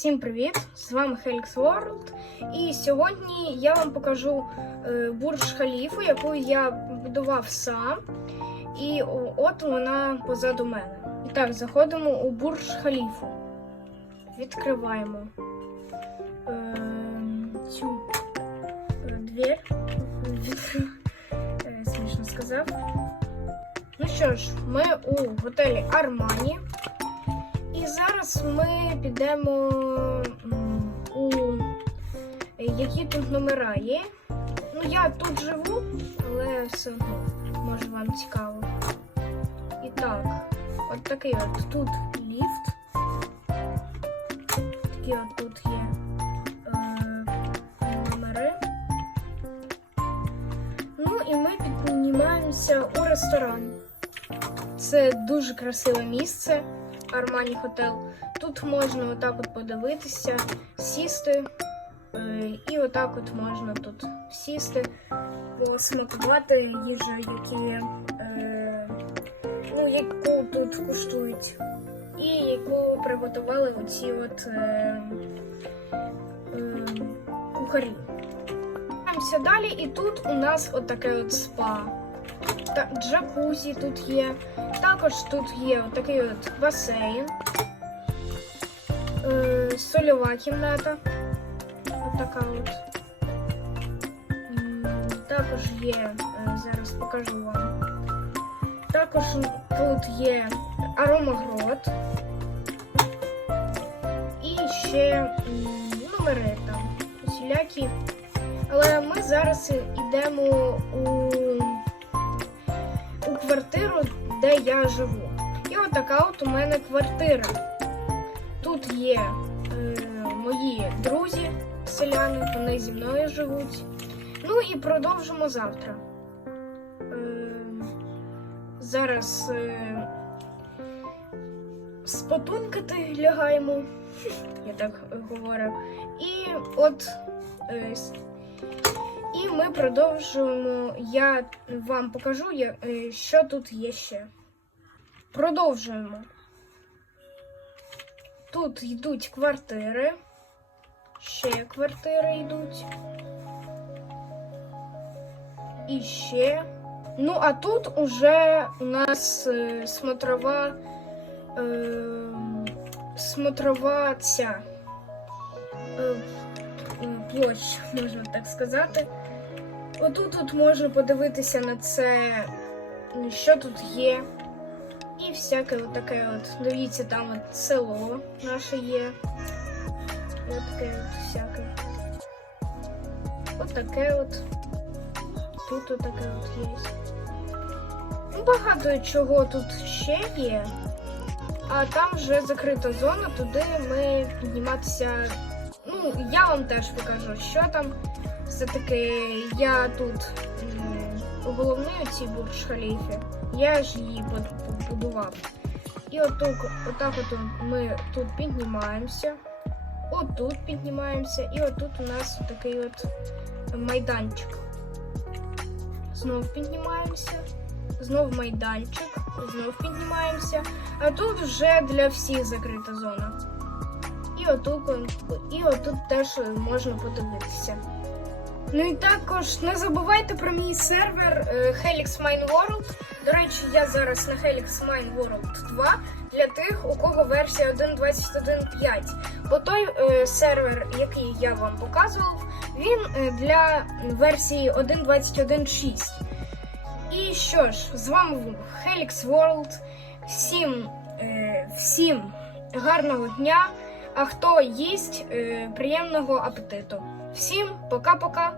Всім привіт! З вами Helix World. І сьогодні я вам покажу е, бурж халіфу, яку я будував сам. І от вона позаду мене. І так, заходимо у бурж халіфу. Відкриваємо е, цю е, двір. Е, Смішно сказав. Ну що ж, ми у готелі Армані. І зараз ми підемо у які тут номера є. Ну, я тут живу, але все одно може вам цікаво. І так, от такий от тут ліфт. Такі от тут є е, номери. Ну і ми піднімаємося у ресторан. Це дуже красиве місце. Армані Хотел. Тут можна отак от подивитися, сісти. е, І отак от можна тут сісти, посмакувати їжу, які, е, ну, яку тут куштують. І яку приготували оці от е, е, кухарі. Далі, і тут у нас отаке от спа. Та джакузі тут є. Також тут є такий от басейн, е, сольова кімната. От така от. Також є, е, зараз покажу вам. Також тут є аромагрот. І ще номери там усілякі. Але ми зараз йдемо у квартиру, де я живу. І отака от у мене квартира. Тут є е, мої друзі, селяни, вони зі мною живуть. Ну і продовжимо завтра. Е, зараз е, спотункати лягаємо, я так говорю. І от. Е, і ми продовжуємо. Я вам покажу, е, що тут є ще. Продовжуємо. Тут йдуть квартири. Ще квартири йдуть. І ще. Ну, а тут уже у нас е, смотрова. Е, смотрова ця. Е, площа, можна так сказати. Отут тут можна подивитися на це, що тут є. І всяке от таке от. Дивіться, там от село наше є. От таке от всяке. От от. Тут от таке от є. Ну, багато чого тут ще є. А там вже закрита зона, туди ми підніматися. Ну, я вам теж покажу, що там. Все-таки я тут головний цій бурж халіфі. Я ж її побудував. І отак, отак от ми тут піднімаємося. Отут піднімаємося. І отут у нас такий от майданчик. Знов піднімаємося. Знов майданчик. Знов піднімаємося. А тут вже для всіх закрита зона. І отут, і отут теж можна подивитися. Ну і також не забувайте про мій сервер е, Helix Mine World. До речі, я зараз на Helix Mine World 2 для тих, у кого версія 1.21.5. Бо той е, сервер, який я вам показував, він е, для версії 1.21.6. І що ж, з вами був Helix World. Всім, всім гарного дня. А хто їсть, приємного апетиту. Всім пока-пока.